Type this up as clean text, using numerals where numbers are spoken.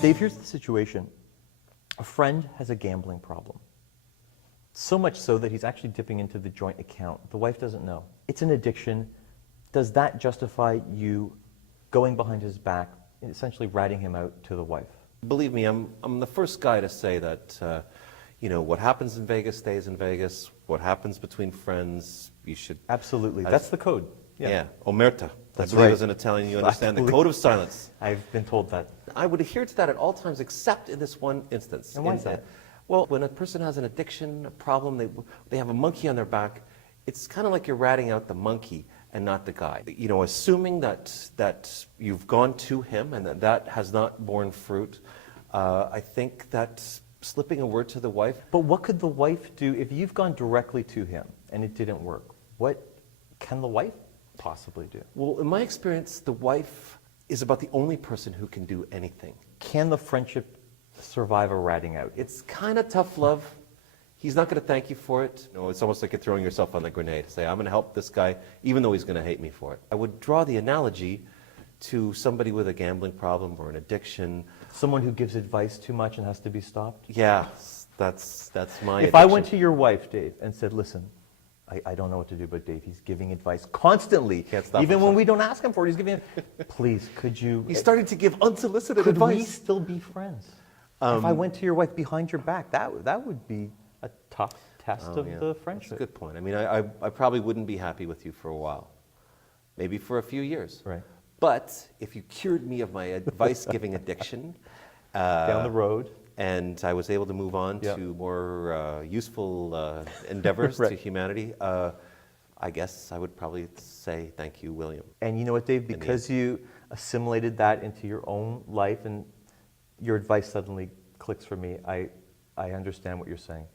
Dave, here's the situation. A friend has a gambling problem. So much so that he's actually dipping into the joint account. The wife doesn't know. It's an addiction. Does that justify you going behind his back, essentially ratting him out to the wife? Believe me, I'm the first guy to say that, what happens in Vegas stays in Vegas. What happens between friends, you should... Absolutely. That's the code. Yeah. Omerta. That's I believe right. as an Italian, you understand the code of silence. I've been told that. I would adhere to that at all times, except in this one instance. And why is that? Well, when a person has an addiction, a problem, they have a monkey on their back, it's kind of like you're ratting out the monkey and not the guy. Assuming that you've gone to him and that has not borne fruit, I think that slipping a word to the wife. But what could the wife do if you've gone directly to him and it didn't work? What can the wife possibly do? Well, in my experience, the wife is about the only person who can do anything. Can the friendship survive a ratting out? It's kind of tough love. He's not going to thank you for it. It's almost like you're throwing yourself on the grenade. Say, I'm going to help this guy, even though he's going to hate me for it. I would draw the analogy to somebody with a gambling problem or an addiction. Someone who gives advice too much and has to be stopped? Yeah, that's my If addiction. I went to your wife, Dave, and said, listen, I don't know what to do, but Dave, he's giving advice constantly. Can't stop Even himself. when we don't ask him for it, he's giving it. Please, could you... He's starting to give unsolicited could advice. we still be friends? If I went to your wife behind your back, that would be a tough test of the friendship. That's a good point. I mean, I probably wouldn't be happy with you for a while. Maybe for a few years. Right. But if you cured me of my advice-giving addiction... Down the road. And I was able to move on to more useful endeavors Right. to humanity, I guess I would probably say thank you, William. And you know what, Dave? Because you assimilated that into your own life and your advice suddenly clicks for me, I understand what you're saying.